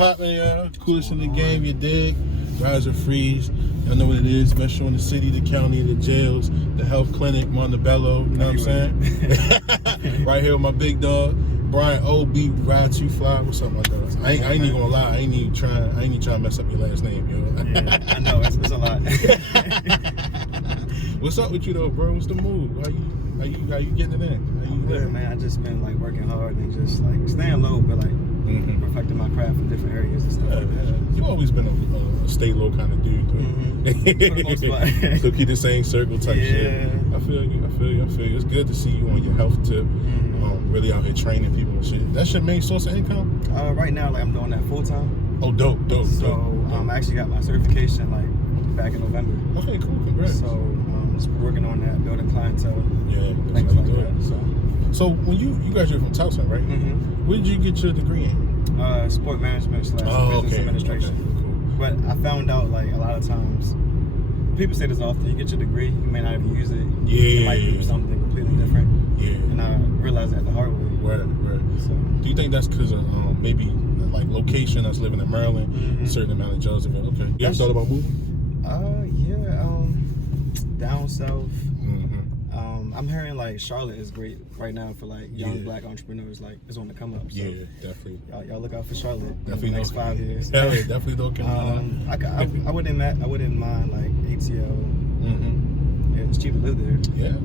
poppin', y'all? Coolest in the game, you dig? Rise or freeze. Y'all know what it is. Metro in the city, the county, the jails, the health clinic, Montebello. You know what I'm saying? Right here with my big dog, Brian BRI2FLY. What's up, my dog? I ain't even gonna lie. I ain't even trying to mess up your last name, yo. Yeah, I know. It's a lot. What's up with you though, bro? What's the move? How you getting it in? How you good, man. I just been like working hard and just like staying low, but like perfecting my craft in different areas and stuff like that. You always been a stay low kind of dude, though. For the most part. So keep the same circle type shit. I feel you. It's good to see you on your health tip. Really out here training people and shit. That's your main source of income? Right now, like I'm doing that full time. Oh, dope. So I actually got my certification like back in November. Okay, cool. Congrats. So just working on that, building clientele. Yeah, things like that. So when you graduated from Tulsa, right? Where did you get your degree in? Sport management / business administration. Okay, cool. But I found out like a lot of times, people say this often, you get your degree, you may not even use it. Yeah. You might do something completely different. Yeah. And I realized that the hard way. Right. So, do you think that's because of maybe like location, us living in Maryland, a certain amount of jobs? Okay. You ever thought about moving? Down south. I'm hearing like Charlotte is great right now for like young black entrepreneurs. Like it's on the come up. So yeah, definitely. Y'all look out for Charlotte. Definitely in the next 5 years. Hell yeah, definitely don't I wouldn't mind like ATL. Yeah, it's cheap to live there. Yeah.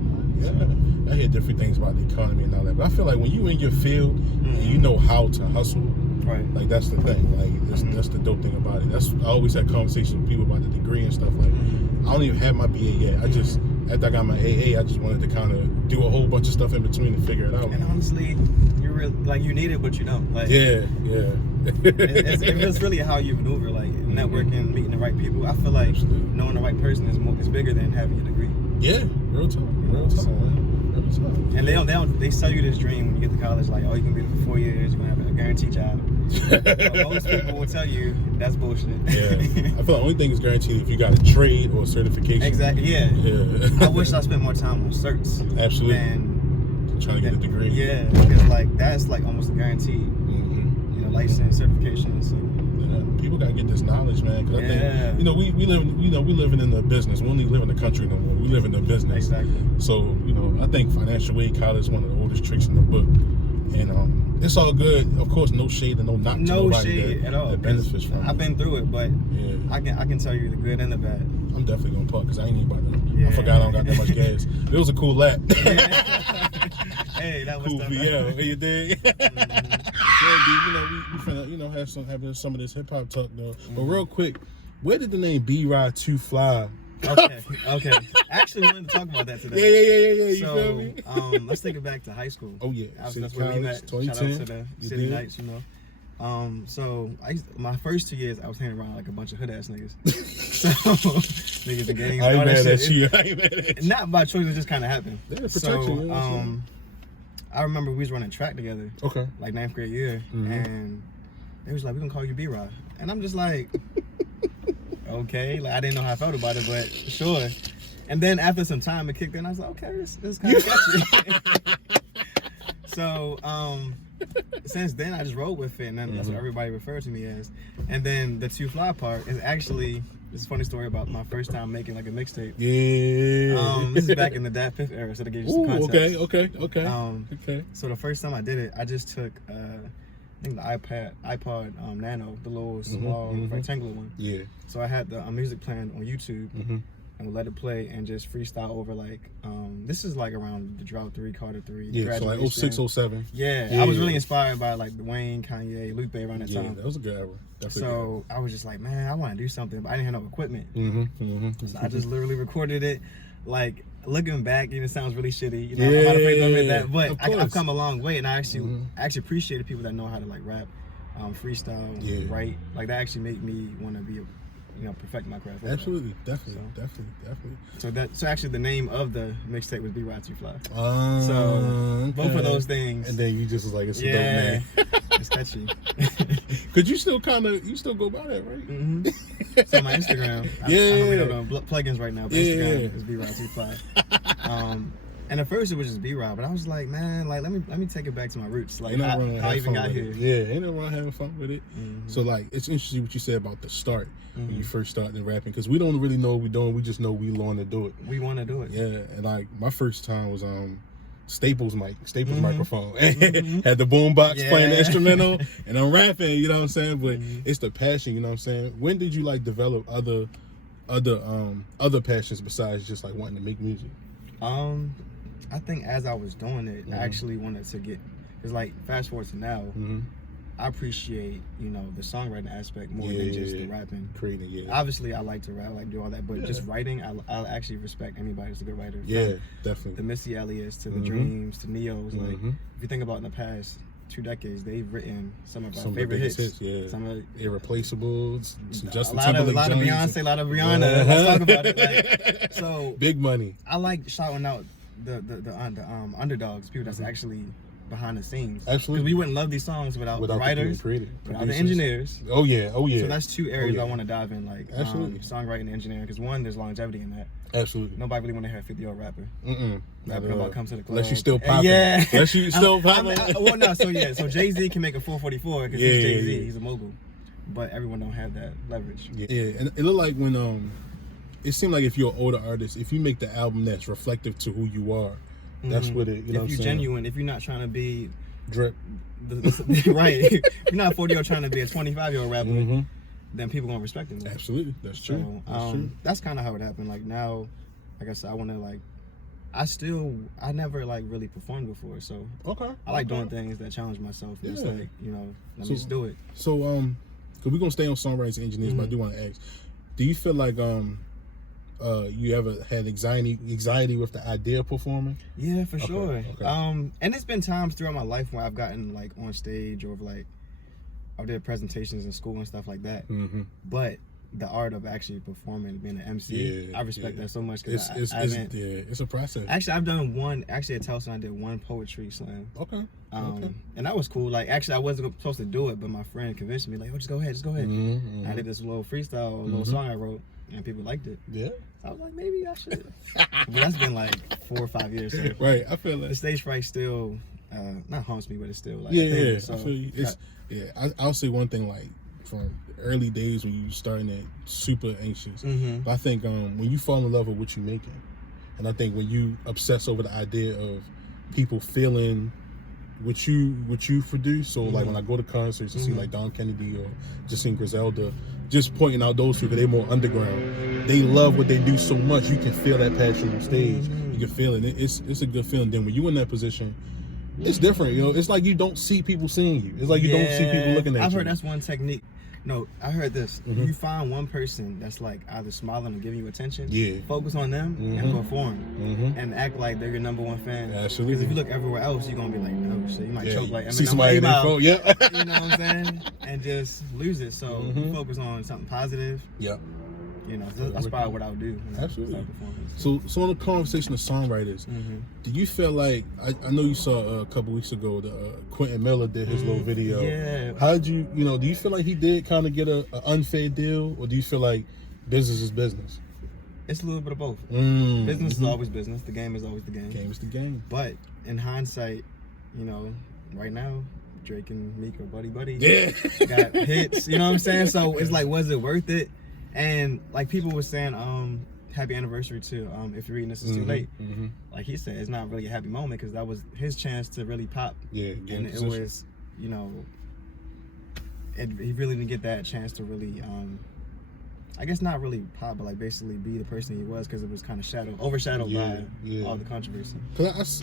I hear different things about the economy and all that, but I feel like when you in your field and you know how to hustle, right? Like that's the thing. Like that's the dope thing about it. I always had conversations with people about the degree and stuff. Like I don't even have my BA yet. I just after I got my AA, I just wanted to kind of do a whole bunch of stuff in between and figure it out. And honestly, you're really like you need it, but you don't. Like it's really how you maneuver, like networking, meeting the right people. I feel like knowing the right person is bigger than having a degree. Yeah, real talk. And they sell you this dream when you get to college, like, oh, you can be there for 4 years, you're gonna have a guaranteed job. But most people will tell you that's bullshit. Yeah, I feel like the only thing is guaranteed if you got a trade or a certification. Exactly. Yeah. I wish I spent more time on certs. Absolutely. And trying to get a degree. Yeah, because like that's like almost a guaranteed, license, certification. So. People gotta get this knowledge, man. Because I think we living in the business. We don't even live in the country no more. We live in the business. Exactly. So I think financial aid college is one of the oldest tricks in the book, and it's all good. Of course, no shade and no knock to nobody at all. That benefits from it. I've been through it, but I can tell you the good and the bad. I'm definitely gonna park because I ain't even about to. I forgot I don't got that much gas. It was a cool lap. Hey, that was cool VL. You dig? Yeah, dude. We finna, having some of this hip hop talk though. But real quick, where did the name BRI2FLY? Okay. I actually wanted to talk about that today. Yeah. You feel me? Let's take it back to high school. Oh yeah. That's where we met. Shout out to the City Nights, So my first 2 years I was hanging around like a bunch of hood ass niggas. So niggas and gangs. I ain't mad at you. Not by choice, it just kind of happened. So I remember we was running track together. Okay. Like 9th grade year, and they was like, "We're gonna call you B-Rod," and I'm just like, okay. Like I didn't know how I felt about it, but sure. And then after some time, it kicked in. I was like, okay, this is kind of catchy. So since then, I just rolled with it, and then that's what everybody referred to me as. And then the 2 Fly part is actually. It's a funny story about my first time making like a mixtape. Yeah. This is back in the Dat Fifth era, so to give you some context. Okay. So the first time I did it, I just took I think the iPod Nano, the little small rectangular one. Yeah. So I had the music playing on YouTube and would let it play and just freestyle over like this is like around the Drought 3, Carter 3. Yeah, so like 06, 07. Yeah, I was really inspired by like Wayne, Kanye, Lupe around that time. Yeah, that was a good era. So I was just like, man, I want to do something, but I didn't have no equipment. So I just literally recorded it. Like looking back, it sounds really shitty. I'm not afraid to admit that, but I've come a long way, and I actually appreciated people that know how to like rap, freestyle, write. Like that actually made me want to be perfect my craft. Absolutely, definitely. So actually the name of the mixtape was BRI2FLY. So both of those things. And then you just was like, it's a dope name. It's catchy. Could you still go by that, right? So my Instagram, I don't know plugins right now, but Instagram is BRI2FLY. And at first it was just B-Rod, but I was like, man, like let me take it back to my roots, like Ain't no wrong how I even got here. Yeah, ain't no wrong having fun with it. So like, it's interesting what you said about the start when you first started rapping, because we don't really know what we're doing. We just know we want to do it. We want to do it. Yeah, and like my first time was Staples microphone. Had the boom box playing the instrumental, and I'm rapping. You know what I'm saying? But it's the passion. You know what I'm saying? When did you like develop other passions besides just like wanting to make music? I think as I was doing it, I actually wanted to get, because like fast forward to now, I appreciate, you know, the songwriting aspect more than just the rapping. Creating, Obviously, I like to rap, I like to do all that, but just writing, I actually respect anybody who's a good writer. Yeah, From definitely. the Missy Elliott's to the Dreams to Neos. Like, if you think about in the past 2 decades, they've written some of our favorite hits. Yeah. Some of Irreplaceables, some Justin a lot of Timberlake, Beyonce, a lot of Rihanna. Let's talk about it. Like, so big money. I like shouting out the underdogs, people that's actually behind the scenes. Absolutely. Because we wouldn't love these songs without the writers, without the engineers. Oh yeah. So that's 2 areas I want to dive in, like songwriting and engineering. Because one, there's longevity in that. Absolutely. Nobody really want to hear a 50-year-old rapper. Rapping about come to the club. Unless you still popping. Yeah. Unless you still popping. Well, no. So so Jay-Z can make a 444 because he's Jay-Z. He's a mogul. But everyone don't have that leverage. Yeah, and it looked like when it seemed like if you're an older artist, if you make the album that's reflective to who you are, that's what it. You know, if you're genuine, if you're not trying to be drip, right? If you're not 40-year-old trying to be a 25-year-old rapper, then people gonna respect him. Absolutely, that's true. So, that's kind of how it happened. Like now, like I said, I want to like. I never like really performed before, so I like doing things that challenge myself. And just like, you know, let me just do it. So cause we're gonna stay on songwriters and engineers, but I do want to ask, do you feel like you ever had anxiety with the idea of performing? Yeah, for sure. Okay. And it's been times throughout my life where I've gotten like on stage or like I did presentations in school and stuff like that. But the art of actually performing, being an MC, I respect that so much because it's a process. Actually, I've done at Towson, I did one poetry slam. And that was cool. Like, actually, I wasn't supposed to do it, but my friend convinced me, like, oh, just go ahead. I did this little freestyle, little song I wrote, and people liked it. Yeah. So I was like, maybe I should. But that's been like 4 or 5 years. So right, I feel like the stage fright still not haunts me, but it's still like So, I feel you. I'll say one thing, like from early days when you starting at super anxious. But I think when you fall in love with what you're making, and I think when you obsess over the idea of people feeling what you produce, so like when I go to concerts and see like Don Kennedy or just seeing Griselda, just pointing out those people, they're more underground. They love what they do so much, you can feel that passion on stage. You can feel it. It's a good feeling. Then when you're in that position, it's different, you know. It's like you don't see people seeing you. It's like you don't see people looking at you. I've heard that's one technique. No, I heard this. You find one person that's like either smiling or giving you attention. Focus on them and perform, and act like they're your #1 fan. Absolutely. Because if you look everywhere else, you're gonna be like, oh shit, you might choke like see somebody in their phone. You know what I'm saying? And just lose it. So you focus on something positive. You know, that's probably what I would do. Absolutely. So on the conversation of songwriters, do you feel like I know you saw a couple weeks ago the Quentin Miller did his little video. How did you do you feel like he did kind of get an unfair deal, or do you feel like business is business? It's a little bit of both. Business is always business. The game is always the game. Game is the game. But in hindsight, you know, right now, Drake and Meek are buddy got hits. You know what I'm saying? So it's like, was it worth it? And like people were saying, happy anniversary to If You're Reading This Is Too Late. Like he said, it's not really a happy moment because that was his chance to really pop. And it was, you know, he really didn't get that chance to really, I guess not really pop, but like basically be the person he was because it was kind of overshadowed by all the controversy. Cause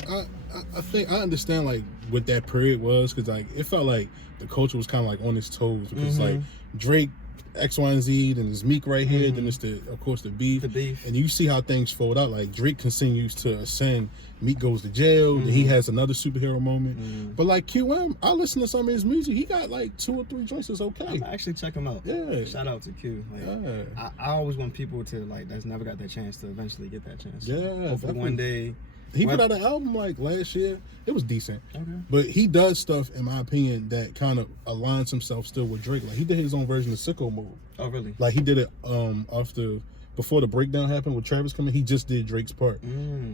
I think I understand like what that period was, because like it felt like the culture was kind of like on its toes because like Drake, X, Y, and Z, then there's Meek right here, then it's of course the beef. And you see how things fold out. Like Drake continues to ascend, Meek goes to jail, then he has another superhero moment. But like QM, I listen to some of his music, he got like 2 or 3 joints that's okay. I'm actually check him out. Shout out to Q. Like, I always want people to like that's never got that chance to eventually get that chance. Hopefully one day. He put out an album like last year. It was decent. But he does stuff, in my opinion, that kind of aligns himself still with Drake. Like he did his own version of Sicko Mode. Oh, really? Like he did it off the before the breakdown happened with Travis coming, he just did Drake's part.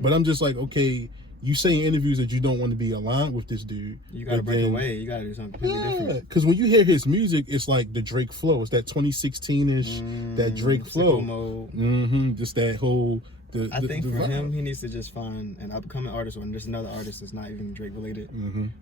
But I'm just like, okay, you say in interviews that you don't want to be aligned with this dude. You gotta break away. You gotta do something completely different. Because when you hear his music, it's like the Drake flow. It's that 2016-ish, that Drake flow. Just that whole. I think for him, he needs to just find an upcoming artist or just another artist that's not even Drake related.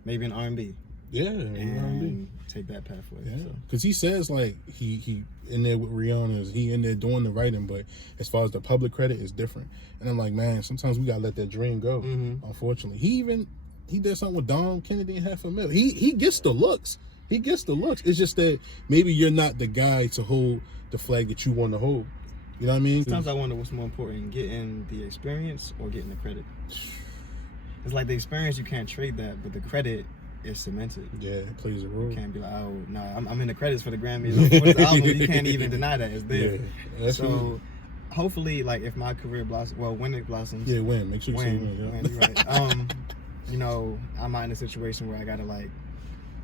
Maybe an R&B. Yeah, and take that pathway. Yeah, because he says like he in there with Rihanna, he in there doing the writing, but as far as the public credit, is different. And I'm like, man, sometimes we gotta let that dream go. Unfortunately, he did something with Dom Kennedy and $500,000. He gets the looks. He gets the looks. It's just that maybe you're not the guy to hold the flag that you want to hold. You know what I mean? Sometimes I wonder what's more important, getting the experience or getting the credit. It's like the experience, you can't trade that, but the credit is cemented. Yeah, it plays a role. You can't be like, oh, no, I'm in the credits for the Grammys or for the album. You can't even deny that. It's there. Yeah, so hopefully, like, if my career blossoms, well, when it blossoms. Yeah, when. Make sure you say when. When, you're right. You know, I'm not in a situation where I got to, like,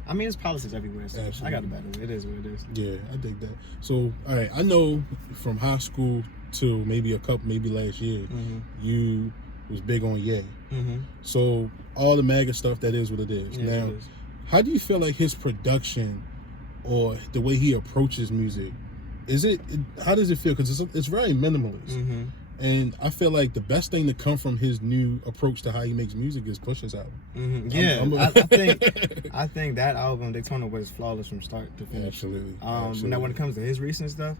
I mean, it's politics everywhere, so I got to battle. It is what it is. Yeah, I dig that. So, all right, I know from high school to maybe last year, you was big on Ye. So, all the MAGA stuff, that is what it is. Yeah, now, how do you feel like his production or the way he approaches music, how does it feel? Because it's very minimalist. And I feel like the best thing to come from his new approach to how he makes music is Push's album. Yeah, I think that album, Daytona, was flawless from start to finish. Absolutely. Now when it comes to his recent stuff,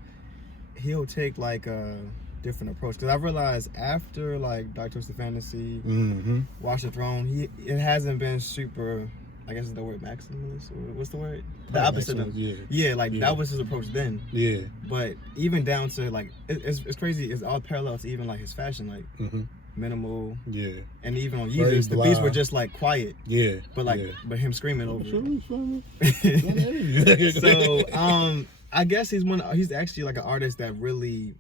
he'll take like a different approach. Because I realized after like Dark Twisted Fantasy, Watch the Throne, it hasn't been super, I guess it's the word maximalist, or what's the word? The opposite of, that was his approach then. Yeah. But even down to like, it's crazy, it's all parallel to even like his fashion, like minimal. Yeah. And even on Yeezus, the beats were just like quiet. Yeah. But like, but him screaming over it. So, I guess he's actually like an artist that really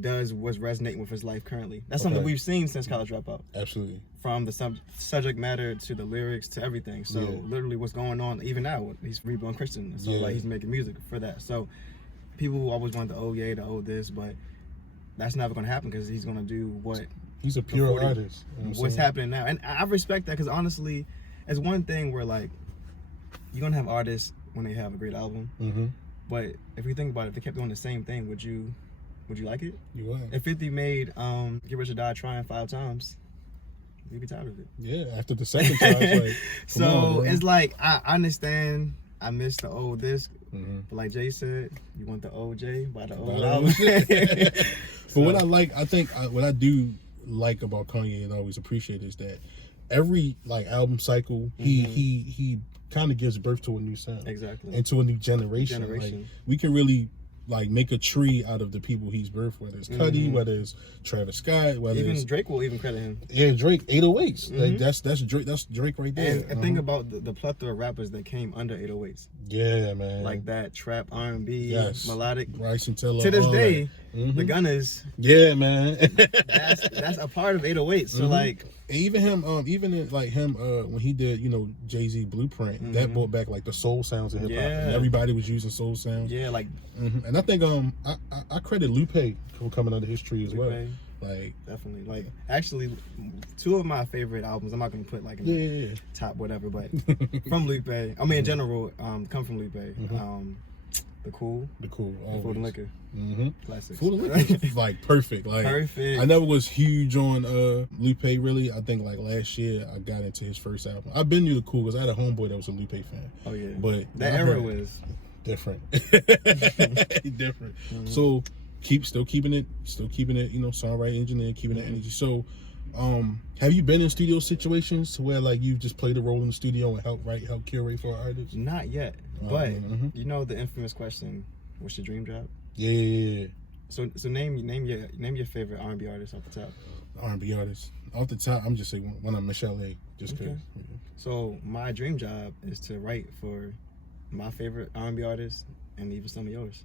does what's resonating with his life currently. That's something we've seen since College Dropout. Absolutely. From the subject matter to the lyrics to everything. So literally what's going on even now, he's reborn Christian. So like he's making music for that. So people always want the oh yeah, the oh this, but that's never gonna happen because he's gonna do what he's a pure artist. You know what's happening now. And I respect that because honestly, it's one thing where like you're gonna have artists when they have a great album. But if you think about it, if they kept doing the same thing, would you like it? You would. If 50 made Get Rich or Die Trying 5 times, you'd be tired of it. Yeah, after the second time, it's like, so it's like, I understand, I miss the old disc, but like Jay said, you want the OJ by the old album. But what I like, I think what I do like about Kanye and I always appreciate is that every like album cycle, he kind of gives birth to a new sound. Exactly. And to a new generation. Like, we can really like make a tree out of the people he's birthed, whether it's Cudi, whether it's Travis Scott, whether even Drake will even credit him. Yeah, Drake, 808s. Like, that's Drake right there. And think about the plethora of rappers that came under 808s. Yeah, man. Like that trap, R&B, melodic. Bryson Tiller. To this day, the Gunners. Yeah, man. that's a part of 808. So like, even him, when he did, Jay-Z Blueprint, that brought back like the soul sounds of hip hop. And everybody was using soul sounds. Yeah, like. And I think I credit Lupe for coming under his tree as well. Like definitely, like actually, 2 of my favorite albums. I'm not gonna put like in the top whatever, but from Lupe. I mean, in general, come from Lupe. The Cool, Food and Liquor, classic. Food and Liquor, like perfect. Like perfect. I never was huge on Lupe really. I think like last year I got into his first album. I've been to The Cool because I had a homeboy that was a Lupe fan. Oh yeah, but that era was different. Different. So still keeping it, songwriting, engineer, keeping the energy. So have you been in studio situations to where like you've just played a role in the studio and help curate for artists? Not yet. But the infamous question, what's your dream job? Yeah. So name your favorite R&B artist off the top. R&B artist off the top, I'm just saying one of Michelle A. Just because. Okay. So my dream job is to write for my favorite R&B artists and even some of yours.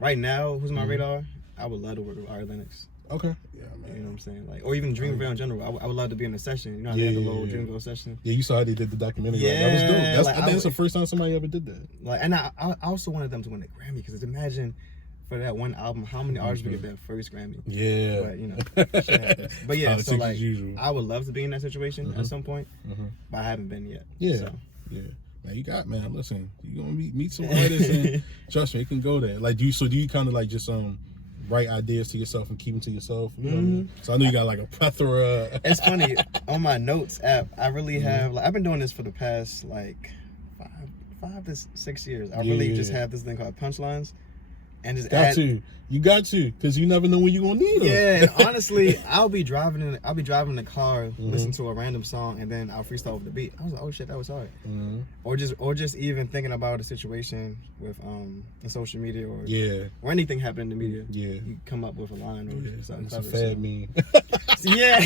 Right now, who's my radar? I would love to work with Ari Lennox. Okay. Yeah, man. You know what I'm saying? Like, or even Dreamville in general. I would love to be in a session. You know how they have the little Dreamville session? Yeah, you saw how they did the documentary. Yeah. Like, that was dope. I think that's the first time somebody ever did that. Like, and I also wanted them to win a Grammy because imagine for that one album, how many artists would get their first Grammy? Yeah. But you know, shit happens. But yeah, so like, usual. I would love to be in that situation at some point, but I haven't been yet. Yeah. So. Yeah. Now you got, man, listen, you gonna meet some artists and trust me, it can go there. Like, do you kind of like just write ideas to yourself and keep them to yourself? You know what I mean? So I know you got like a plethora. It's funny, on my notes app, I really have, like, I've been doing this for the past like 5 to 6 years. I really just have this thing called punchlines, and just you got to, because you never know when you're gonna need them. Yeah, and honestly, I'll be driving in the car, listen to a random song, and then I'll freestyle over the beat. I was like, oh shit, that was hard. Or just even thinking about a situation with in social media or anything happening in the media. Yeah, you come up with a line or something. It's a Fab meme. Yeah,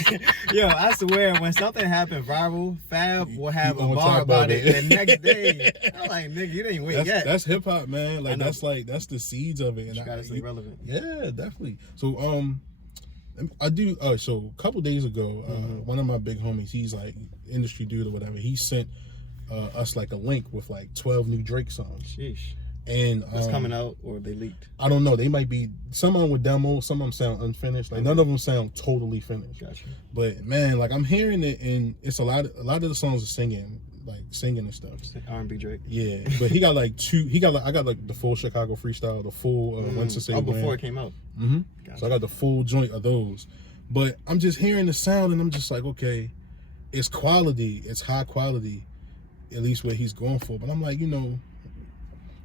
yo, I swear, when something happened viral, Fab will have a bar about it the next day. I'm like, nigga, you didn't wait yet. That's hip hop, man. Like that's the seeds of it. And you gotta stay relevant. Yeah, definitely. So I do. So a couple days ago, one of my big homies, he's like industry dude or whatever. He sent us like a link with like 12 new Drake songs. Sheesh. And it's coming out, or they leaked? I don't know. They might be, some of them were demo, some of them sound unfinished. Like none of them sound totally finished. Gotcha. But man, like I'm hearing it, and it's a lot of the songs are singing and stuff. R&B Drake. Yeah, but he got like two. I got like the full Chicago freestyle, the full Once to Say before it came out. Gotcha. So I got the full joint of those. But I'm just hearing the sound, and I'm just like, okay, it's quality, it's high quality, at least where he's going for. But I'm like, you know,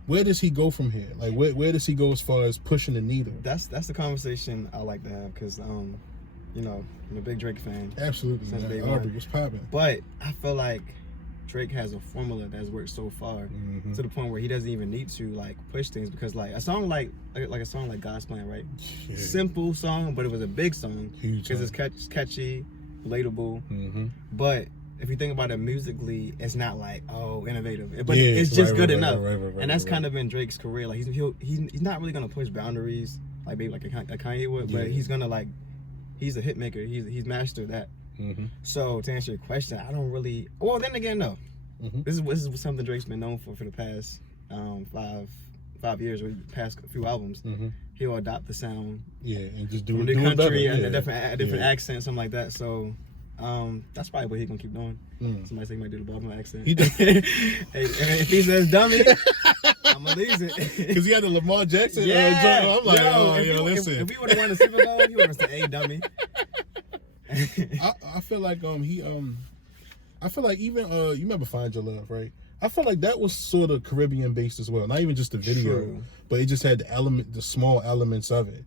where does he go from here? Like, where does he go as far as pushing the needle? That's the conversation I like to have, because you know, I'm a big Drake fan. Absolutely, since man. day Aubrey, one. what's popping? But I feel like Drake has a formula that's worked so far to the point where he doesn't even need to like push things, because like a song like a song like God's Plan, right? Yeah. Simple song, but it was a big song because it's catchy, relatable. But if you think about it musically, it's not like innovative, but it's just good enough. And that's kind of been Drake's career. Like he's not really gonna push boundaries like maybe like a Kanye would, but he's gonna like, he's a hit maker. He's mastered that. So to answer your question, I don't really. Well, then again, no. This is something Drake's been known for the past 5 years, or the past few albums. He'll adopt the sound, and just do from it the country and better. a different accent, something like that. So that's probably what he's gonna keep doing. Somebody say he might do the Baltimore accent. He if he says dummy, I'm gonna lose it. Because he had the Lamar Jackson joint. I'm like, listen. If we would have won the Super Bowl, he would have said, "Hey, dummy." I feel like I feel like even you remember Find Your Love, right? I feel like that was sort of Caribbean based as well. Not even just the video, but it just had the small elements of it.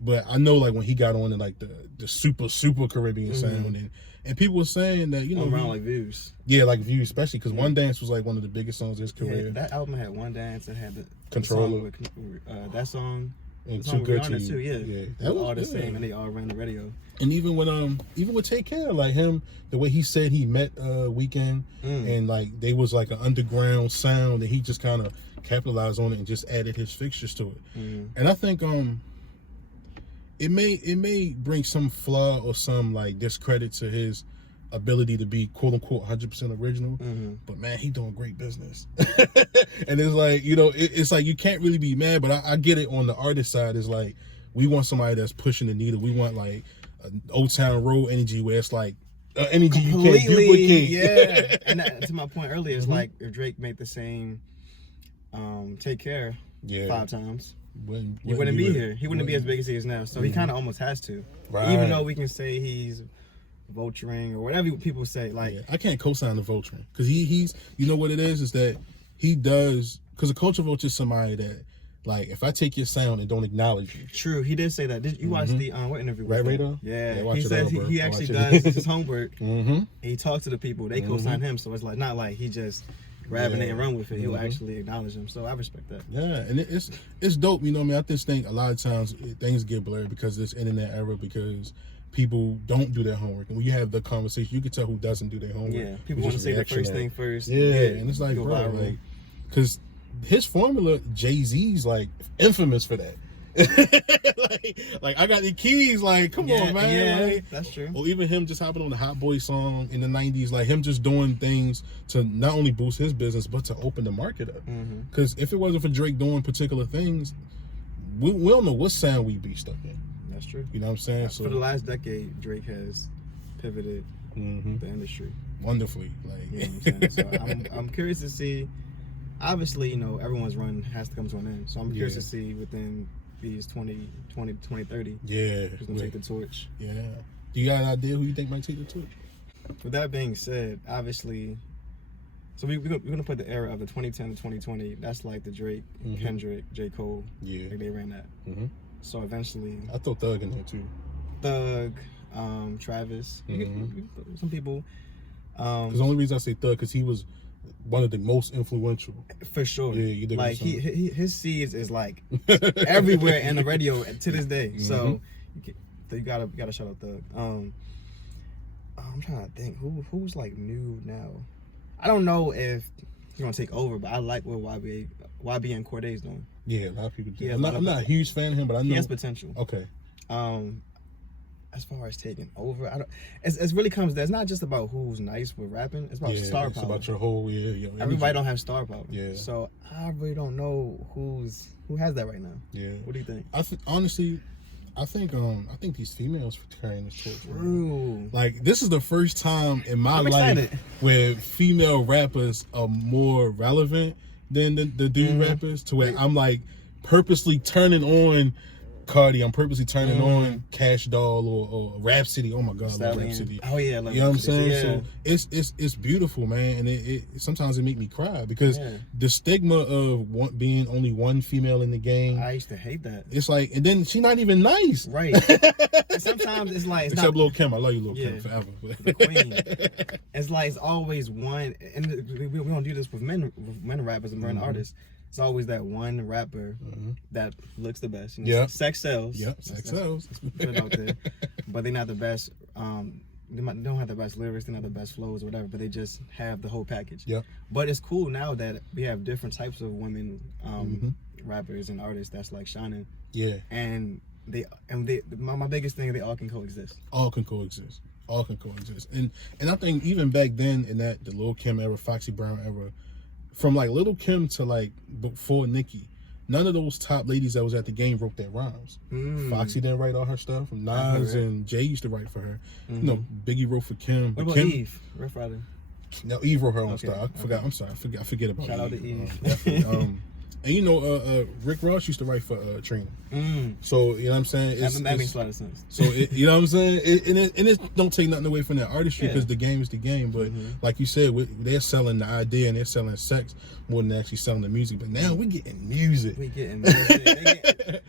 But I know like when he got on in like the super Caribbean sound, and people were saying that, you know, around like Views. Yeah, like Views, especially because One Dance was like one of the biggest songs of his career. That album had One Dance and had the Controller. That song. And Too Good to You. Too, yeah. That was all the same, and they all ran the radio. And even with Take Care, like him, the way he said he met Weeknd, and like they was like an underground sound, and he just kind of capitalized on it and just added his fixtures to it. And I think it may bring some flaw or some like discredit to his ability to be quote unquote 100% original, but man, he doing great business. And it's like, you know, it's like you can't really be mad, but I get it on the artist side. Is like, we want somebody that's pushing the needle. We want like an Old Town Road energy where it's like energy you can't duplicate. Yeah. And to my point earlier, it's like if Drake made the same Take Care 5 times, he wouldn't be here. He wouldn't be as big as he is now. So he kind of almost has to, even though we can say he's vulturing or whatever people say. Like, I can't co-sign the vulturing, because he's, you know what it is that he does, because a culture vulture is somebody that, like, if I take your sound and don't acknowledge you. True, he did say that. Did you watch the what interview? Rat Radar? Yeah, he says he actually does his homework. And he talks to the people. They co-sign him, so it's like not like he just grabbing it and run with it. He'll actually acknowledge them. So I respect that. Yeah, and it's dope. You know what I mean? I just think a lot of times things get blurred because of this internet era, because people don't do their homework. And when you have the conversation, you can tell who doesn't do their homework. Yeah, people want to say the first thing firt. Yeah, and it's like, bro, like, because his formula, Jay-Z's like infamous for that. like I got the keys, like, come on, man. Yeah, like, that's true. Or even him just hopping on the Hot Boy song in the 90s, like him just doing things to not only boost his business, but to open the market up. Because if it wasn't for Drake doing particular things, we don't know what sound we be stuck in. That's true. You know what I'm saying? For the last decade, Drake has pivoted the industry wonderfully. Like, you know what I'm saying? So I'm curious to see. Obviously, you know, everyone's run has to come to an end. So I'm curious to see within these 2030. Yeah. Who's gonna take the torch? Yeah. Do you got an idea who you think might take the torch? With that being said, obviously, so we're gonna put the era of the 2010 to 2020. That's like the Drake, Kendrick, J. Cole. Yeah. Like they ran that. So eventually, I throw Thug in there too. Thug, Travis, some people. Because the only reason I say Thug, because he was one of the most influential. For sure. Yeah, you did. Like his seeds is like everywhere in the radio to this day. So you gotta shout out Thug. I'm trying to think who's like new now. I don't know if he's gonna take over, but I like what YB and Corday's doing. Yeah, a lot of people do. I'm not a huge fan of him, but I know he has potential. Okay. As far as taking over, it really comes. It's not just about who's nice with rapping. It's about star power. It's about your whole everybody don't have star power. Yeah. So I really don't know who has that right now. Yeah. What do you think? Honestly, I think these females carrying this torch. True. Like, this is the first time in my life where female rappers are more relevant than the dude rappers, to where I'm like purposely turning on Cardi, I'm purposely turning on Cash Doll or Rhapsody. Oh my God, I love Rhapsody. Oh yeah, I love you know what I'm saying? Yeah. So it's beautiful, man, and it sometimes it make me cry because the stigma of being only one female in the game. I used to hate that. It's like, and then she's not even nice, right? And sometimes it's like except Lil Kim. I love you, Lil Kim, forever. The queen. It's like it's always one, and we don't do this with men rappers and men artists. It's always that one rapper that looks the best. You know, sex sells. Yep, sex sells. Put it out there. But they're not the best. They don't have the best lyrics. They're not the best flows or whatever. But they just have the whole package. Yep. But it's cool now that we have different types of women rappers and artists that's like shining. Yeah. And my biggest thing is they all can coexist. All can coexist. All can coexist. And I think even back then in the Lil Kim era, Foxy Brown era, from like Little Kim to like before Nicki, none of those top ladies that was at the game wrote their rhymes. Foxy didn't write all her stuff. Nas and Jay used to write for her. You know, Biggie wrote for Kim. What about Eve? Rough Rider? No, Eve wrote her own stuff. I forgot. I'm sorry. I forget about Eve. Shout out to Eve. And you know, Rick Ross used to write for Trina. So, you know what I'm saying? That makes a lot of sense. So, you know what I'm saying? It don't take nothing away from that artistry, because the game is the game. But like you said, they're selling the idea and they're selling sex more than actually selling the music. But now we're getting music.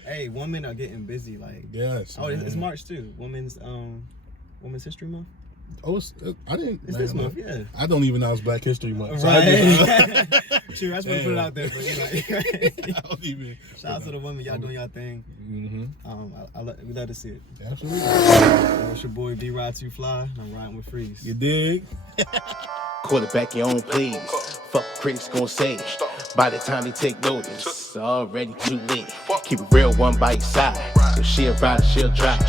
Hey, women are getting busy. Like, yes. Oh, it's March too. Women's History Month. Oh, I didn't. It's this month, yeah. I don't even know it's Black History Month. Right. True, I just want to put it out there. But I don't even. Shout out to the women, y'all doing y'all thing. We love to see it. Absolutely. It's your boy BRI2FLY, and I'm riding with Freeze. You dig? Quarterback your own plays. Fuck critics gon' say. By the time they take notice, already too late. Keep it real, one by your side. If she a rider, she'll drive.